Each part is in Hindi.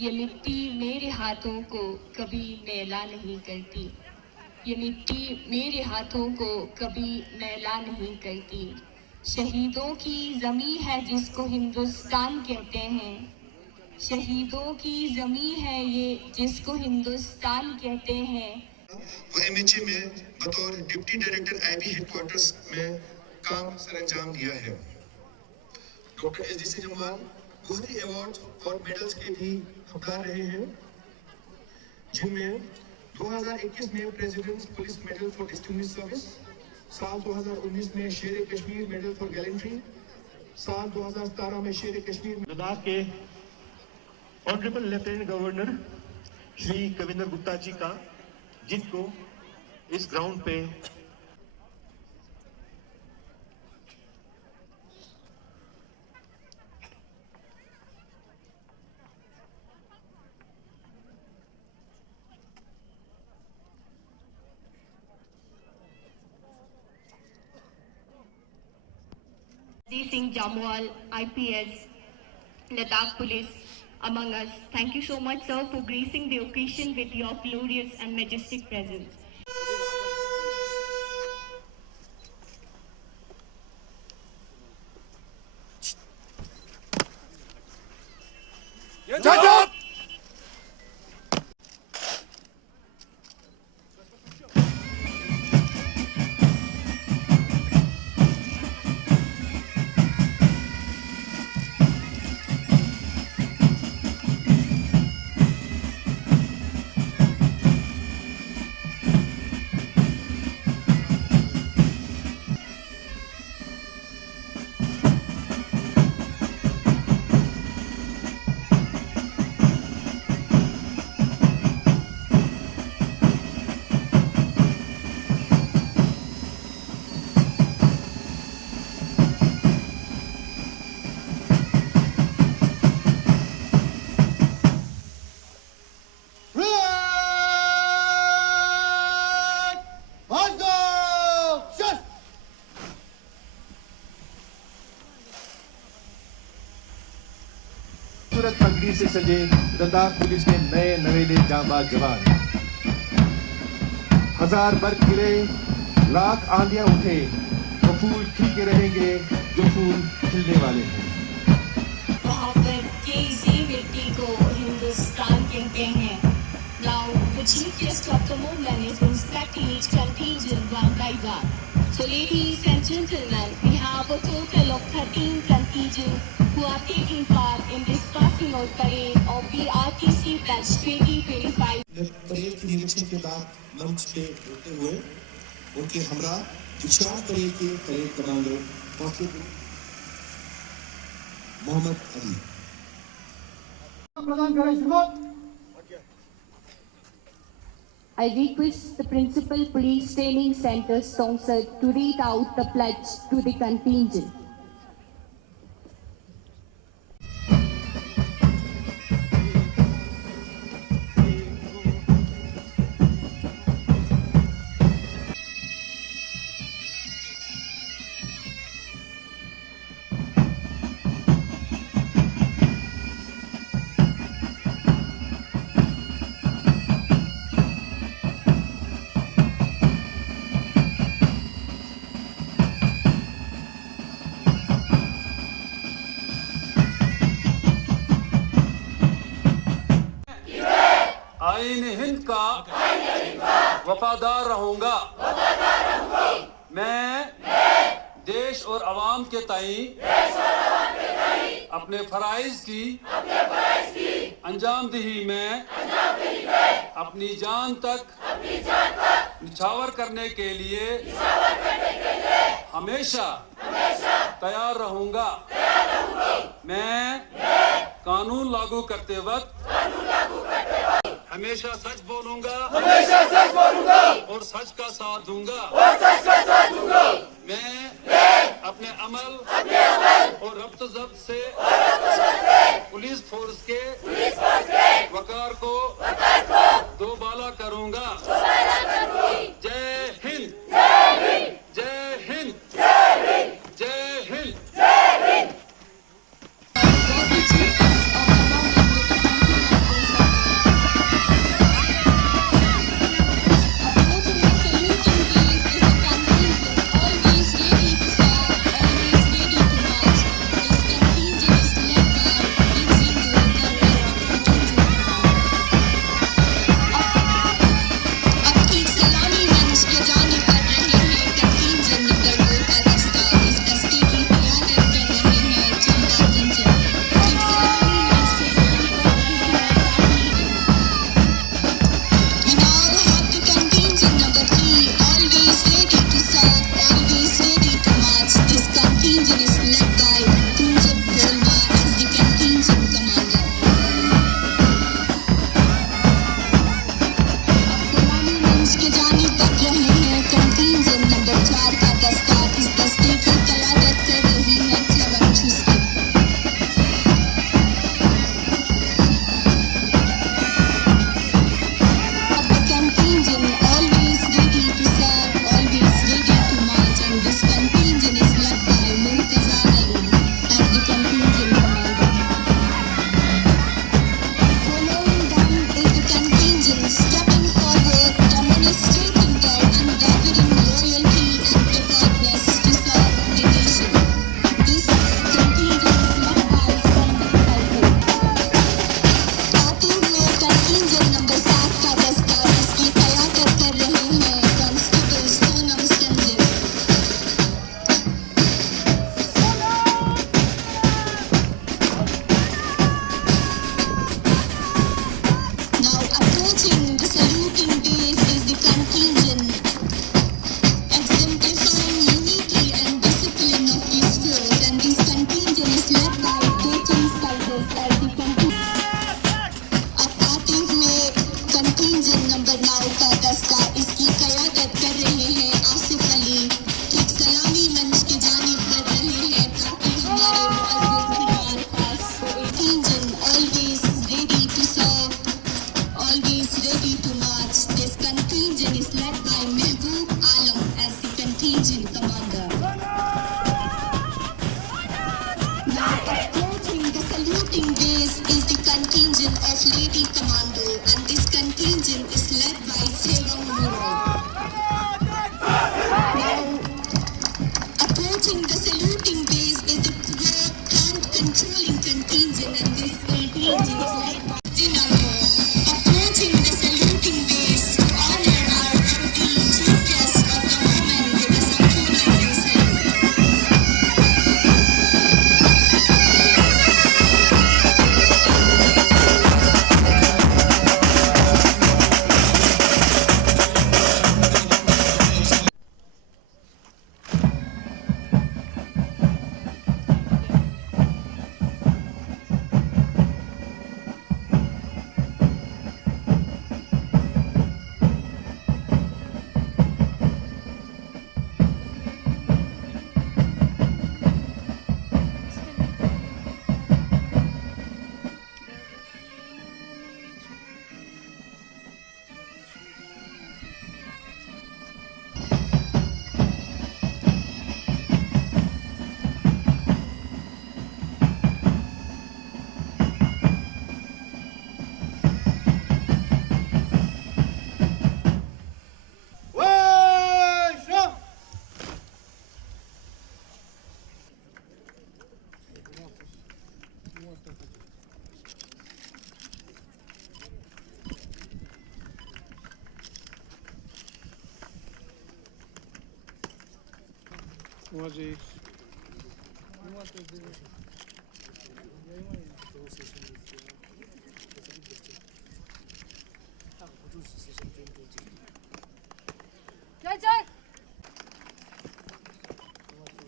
ये मिट्टी मेरे हाथों को कभी मैला नहीं करती, ये मिट्टी मेरे हाथों को कभी मैला नहीं करती। शहीदों की ज़मीं है जिसको हिंदुस्तान कहते हैं, शहीदों की ज़मीं है ये जिसको हिंदुस्तान कहते हैं। वो एमएचए में बतौर डिप्टी डायरेक्टर आईबी हेडक्वार्टर्स में काम सरअंजाम दिया है। डॉक्टर एसडीसी जमाल गोहरी अवार्ड और मेडल्स के भी हकदार रहे हैं, जिनमें 2021 में presidents police medal for distinguished service, साल 2019 में शेर कश्मीर मेडल फॉर गैलेंट्री, साल 2017 में शेर कश्मीर लद्दाख के honourable lieutenant governor Shri Kavinder Gupta ji का, जिनको इस ग्राउंड पे Singh Jamwal, IPS, Ladakh Police, among us. Thank you so much, sir, for gracing the occasion with your glorious and majestic presence. पगड़ी से सजे लद्दाख पुलिस के नए नवेले जांबाज जवान। हजार बर्फ गिरे, लाख आंधियां उठे, वो फूल खिलके रहेंगे जो फूल खिलने वाले हैं। मोहब्बत की इसी मिट्टी को हिंदुस्तान कहते हैं। Now the chief guest of the moment is inspecting each contingent one by one. So ladies and gentlemen, we have a total of 13 contingents who are taking part in this passing out parade of the RTC batch 2025. Parade के निरीक्षण के बाद मंच पे होते हुए उनके हमरा विशाल परेड के parade commando constable Mohammad Ali प्रदान करें। शुरुआत। I request the Principal Police Training Center, Songsad, to read out the pledge to the contingent. आईन हिंद का वफादार रहूंगा। मैं देश और अवाम के ताई अपने फराइज की अंजामदही में अपनी जान तक निछावर करने के लिए हमेशा तैयार रहूंगा। मैं कानून लागू करते वक्त हमेशा सच बोलूंगा और सच का साथ दूंगा। मैं अपने अमल और रब्त ज़ब्त से पुलिस फोर्स के वकार को दोबाला करूंगा। जय हिंद, जय हिंद, जय Hind. contingent commander. Now approaching the saluting base is the contingent of Lady Commando, and this contingent is led by Sevang Mural. Now approaching the saluting base is the front controlling contingent, and this contingent is led by Dinamo. Approaching the saluting base to honor our MD, chief guest of the moment with the Sampuna Faisal.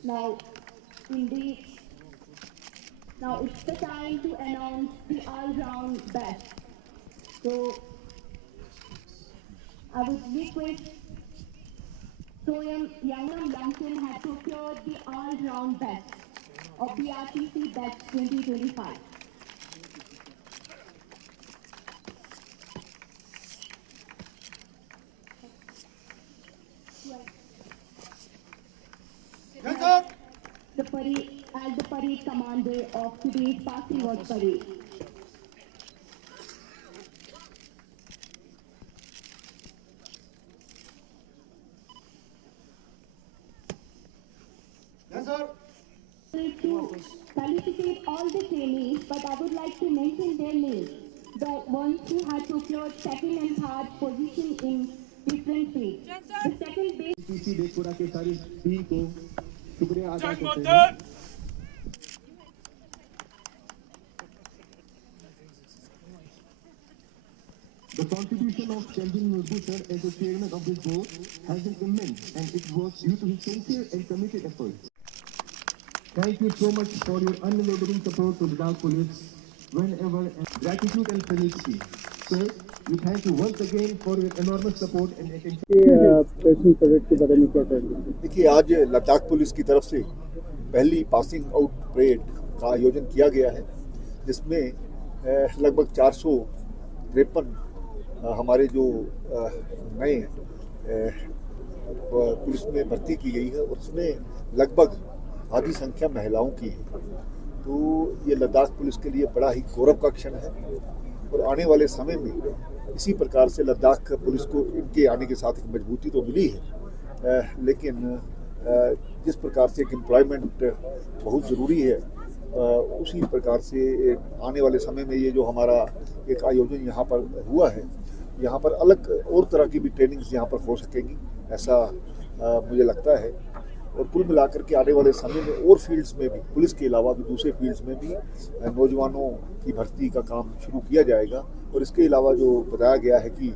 Now, indeed, now it's the time to announce the all-round best. So, I would request Soyam Yangnam Yangchen had procured the all-round best of the RTC Best 2025. The parade, as the parade commander of today's passing out parade. Yes, sir. To felicitate all the trainees, but I would like to mention their names. The ones who had procured second and third position in different fields. The second base. PC Dekhpura के सारी टीम को शुक्रिया अदा करते हैं। The contribution of Chandin Murgu sir as the chairman of this board has been immense, and it was due to his sincere and committed efforts. Thank you so much for your unwavering support to Ladakh Police whenever, and gratitude and felicity. Sir, we thank you once again for your enormous support and attention. देखिए, आज लद्दाख पुलिस की तरफ से पहली पासिंग आउट परेड का आयोजन किया गया है, जिसमें लगभग 453 हमारे जो नए पुलिस में भर्ती की गई है, उसमें लगभग आधी संख्या महिलाओं की है। तो ये लद्दाख पुलिस के लिए बड़ा ही गौरव का क्षण है, और आने वाले समय में इसी प्रकार से लद्दाख पुलिस को इनके आने के साथ एक मजबूती तो मिली है, लेकिन जिस प्रकार से एक एम्प्लॉयमेंट बहुत ज़रूरी है, उसी प्रकार से आने वाले समय में ये जो हमारा एक आयोजन यहाँ पर हुआ है, यहाँ पर अलग और तरह की भी ट्रेनिंग्स यहाँ पर हो सकेंगी, ऐसा मुझे लगता है। और कुल मिलाकर के आने वाले समय में और फील्ड्स में भी, पुलिस के अलावा भी दूसरे फील्ड्स में भी नौजवानों की भर्ती का काम शुरू किया जाएगा। और इसके अलावा जो बताया गया है कि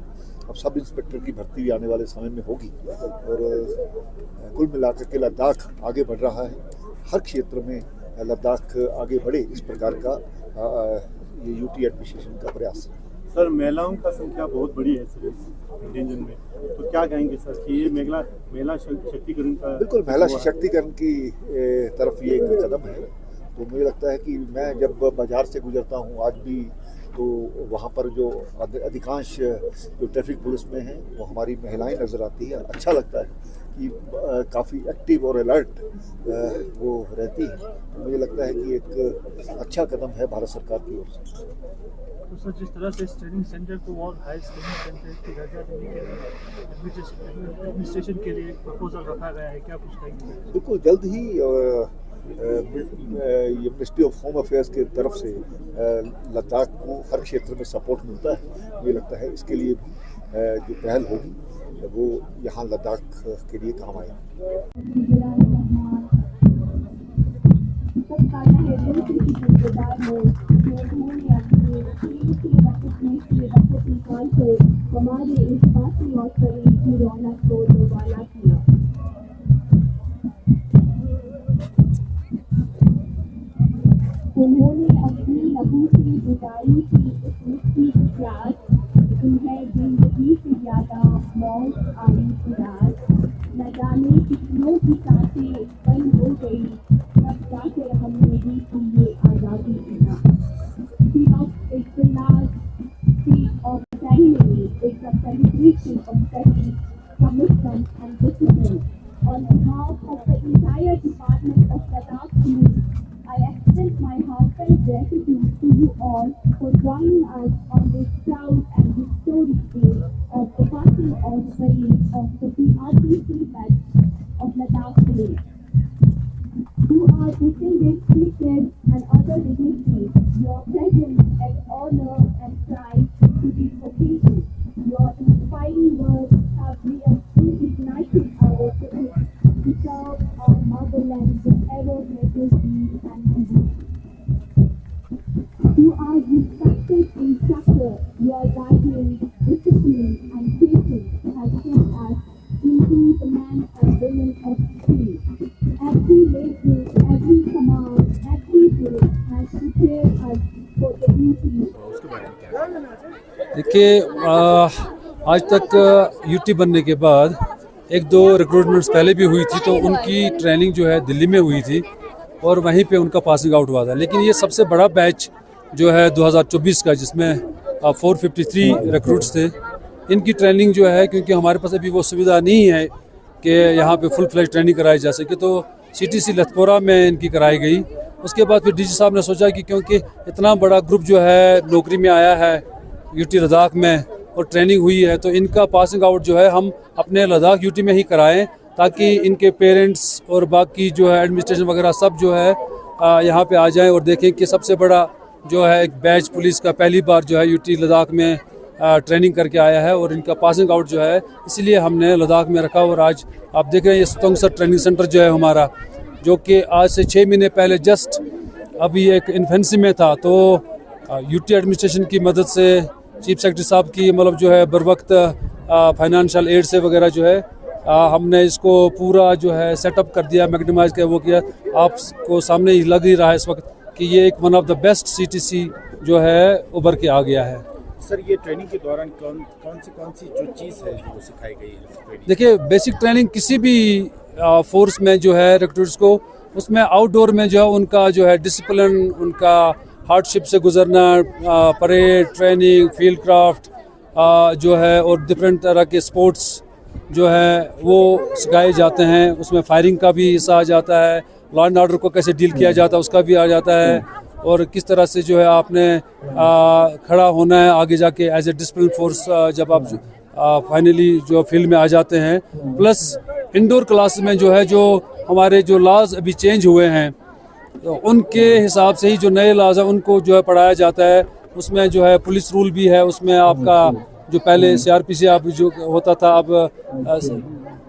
अब सब इंस्पेक्टर की भर्ती भी आने वाले समय में होगी, और कुल मिलाकर के लद्दाख आगे बढ़ रहा है। हर क्षेत्र में लद्दाख आगे बढ़े, इस प्रकार का ये यूटी एडमिनिस्ट्रेशन का प्रयास है। सर, महिलाओं का संख्या बहुत बड़ी है सर इस कंटिंजेंट में, तो क्या कहेंगे सर कि ये महिला शक्तिकरण का? बिल्कुल, महिला सशक्तिकरण की तरफ ये एक कदम है। तो मुझे लगता है कि मैं जब बाजार से गुजरता हूँ आज भी, तो वहाँ पर जो अधिकांश जो ट्रैफिक पुलिस में हैं वो हमारी महिलाएं नज़र आती है। अच्छा लगता है कि काफ़ी एक्टिव और अलर्ट वो रहती है। तो मुझे लगता है कि एक अच्छा कदम है भारत सरकार की ओर से। तो सर, जिस तरह से इस ट्रेनिंग सेंटर को और हाई ट्रेनिंग सेंटर की दर्जा देने के लिए एडमिनिस्ट्रेशन के लिए प्रपोजल रखा गया है, क्या कुछ कहेंगे? बिल्कुल जल्द ही ये मिनिस्ट्री ऑफ होम अफेयर्स की तरफ से लद्दाख को हर क्षेत्र में सपोर्ट मिलता है। मुझे लगता है इसके लिए भी जो पहल होगी वो यहाँ लद्दाख के लिए काम आएगी। हमारे इस बाती और शरीर की रौनक को दोबारा किया। उन्होंने अपनी लहू से जुदाई की इस मिट्टी की प्यास, उन्हें जिंदगी से ज्यादा मौत आई उदास। न जाने कितनों की सांसें बंद हो गई, तब जाकर हमने भी की ये आज़ादी पाना। It's the last stage of ceremony. It's a celebration of study, commitment and discipline. On behalf of the entire Department of Ladakh Police, I extend my heartfelt gratitude to you all for joining us on this proud and historic day of the passing of parade of the PRTC batch of Ladakh Police. To our distinguished speakers and other dignitaries, your presence adds honor and pride to this occasion. Your inspiring words have reignited our spirit to serve our motherland with ever greater zeal and devotion. To our respected instructor, your guidance, discipline and patience has shaped us into the men and women of today. Every lesson, every command, every drill has prepared us for the duty. देखिए, आज तक यूटी बनने के बाद एक दो रिक्रूटमेंट्स पहले भी हुई थी, तो उनकी ट्रेनिंग जो है दिल्ली में हुई थी और वहीं पे उनका पासिंग आउट हुआ था। लेकिन ये सबसे बड़ा बैच जो है 2024 का, जिसमें 453 रिक्रूट्स थे, इनकी ट्रेनिंग जो है, क्योंकि हमारे पास अभी वो सुविधा नहीं है कि यहाँ पे फुल फ्लैश ट्रेनिंग कराई जा सके, तो CTC लथपोरा में इनकी कराई गई। उसके बाद फिर DG साहब ने सोचा कि क्योंकि इतना बड़ा ग्रुप जो है नौकरी में आया है यूटी लद्दाख में और ट्रेनिंग हुई है, तो इनका पासिंग आउट जो है हम अपने लद्दाख यूटी में ही कराएं, ताकि इनके पेरेंट्स और बाकी जो है एडमिनिस्ट्रेशन वगैरह सब जो है यहाँ पे आ जाएं और देखें कि सबसे बड़ा जो है एक बैच पुलिस का पहली बार जो है यूटी लद्दाख में ट्रेनिंग करके आया है और इनका पासिंग आउट जो है इसलिए हमने लद्दाख में रखा। और आज आप देख रहे हैं ये सुतंगसर ट्रेनिंग सेंटर जो है हमारा, जो कि आज से 6 महीने पहले जस्ट अभी एक इन्फेंसी में था, तो यूटी एडमिनिस्ट्रेशन की मदद से चीफ सेक्रेटरी साहब की मतलब जो है बर वक्त फाइनेंशियल एड से वगैरह जो है हमने इसको पूरा जो है सेटअप कर दिया, मैग्निमाइज किया, वो किया। आपको सामने ही लग ही रहा है इस वक्त कि ये एक one of the best CTC जो है उभर के आ गया है। सर, ये ट्रेनिंग के दौरान कौन सी जो चीज़ है जो सिखाई गई है? देखिए, बेसिक ट्रेनिंग किसी भी फोर्स में जो है रिक्रूट्स को, उसमें आउटडोर में जो है उनका जो है डिसिप्लिन, उनका हार्डशिप से गुजरना, परेड ट्रेनिंग, फील्ड क्राफ्ट जो है और डिफरेंट तरह के स्पोर्ट्स जो है वो सिखाए जाते हैं। उसमें फायरिंग का भी हिस्सा आ जाता है, लॉ एंड ऑर्डर को कैसे डील किया जाता है उसका भी आ जाता है, और किस तरह से जो है आपने खड़ा होना है आगे जाके एज ए डिसिप्लिन फोर्स जब आप फाइनली जो फील्ड में आ जाते हैं। प्लस इंडोर क्लास में जो है जो हमारे जो लॉज अभी चेंज हुए हैं, तो उनके हिसाब से ही जो नए लॉज हैं उनको जो है पढ़ाया जाता है। उसमें जो है पुलिस रूल भी है, उसमें आपका जो पहले CRPC आप जो होता था, अब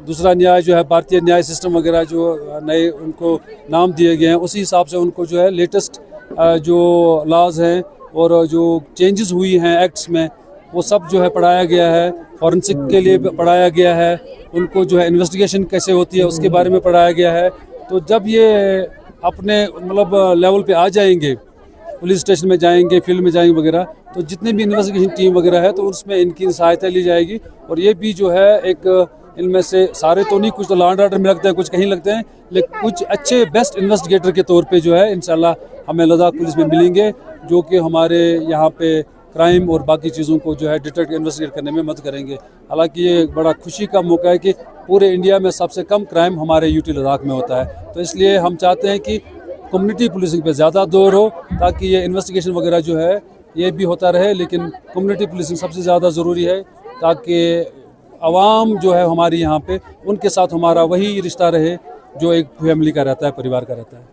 दूसरा न्याय जो है भारतीय न्याय सिस्टम वगैरह जो नए उनको नाम दिए गए हैं, उसी हिसाब से उनको जो है लेटेस्ट जो लॉज हैं और जो चेंजेस हुई हैं एक्ट्स में वो सब जो है पढ़ाया गया है। फॉरेंसिक के लिए पढ़ाया गया है, उनको जो है इन्वेस्टिगेशन कैसे होती है उसके बारे में पढ़ाया गया है। तो जब ये अपने मतलब लेवल पे आ जाएंगे, पुलिस स्टेशन में जाएंगे, फील्ड में जाएंगे वगैरह, तो जितने भी इन्वेस्टिगेशन टीम वगैरह है तो उसमें इनकी सहायता ली जाएगी। और ये भी जो है एक इनमें से सारे तो नहीं, कुछ तो लॉ एंड ऑर्डर में लगते हैं, कुछ कहीं लगते हैं, लेकिन कुछ अच्छे बेस्ट इन्वेस्टिगेटर के तौर पे जो है इंशाल्लाह हमें लद्दाख पुलिस में मिलेंगे, जो कि हमारे यहाँ पे क्राइम और बाकी चीज़ों को जो है डिटेक्ट इन्वेस्टिगेट करने में मदद करेंगे। हालांकि ये एक बड़ा खुशी का मौका है कि पूरे इंडिया में सबसे कम क्राइम हमारे यूटी लद्दाख में होता है, तो इसलिए हम चाहते हैं कि कम्युनिटी पुलिसिंग पे ज़्यादा जोर हो ताकि ये इन्वेस्टिगेशन वगैरह जो है ये भी होता रहे, लेकिन कम्युनिटी पुलिसिंग सबसे ज़्यादा ज़रूरी है ताकि आवाम जो है हमारी यहाँ पे उनके साथ हमारा वही रिश्ता रहे जो एक फैमिली का रहता है, परिवार का रहता है।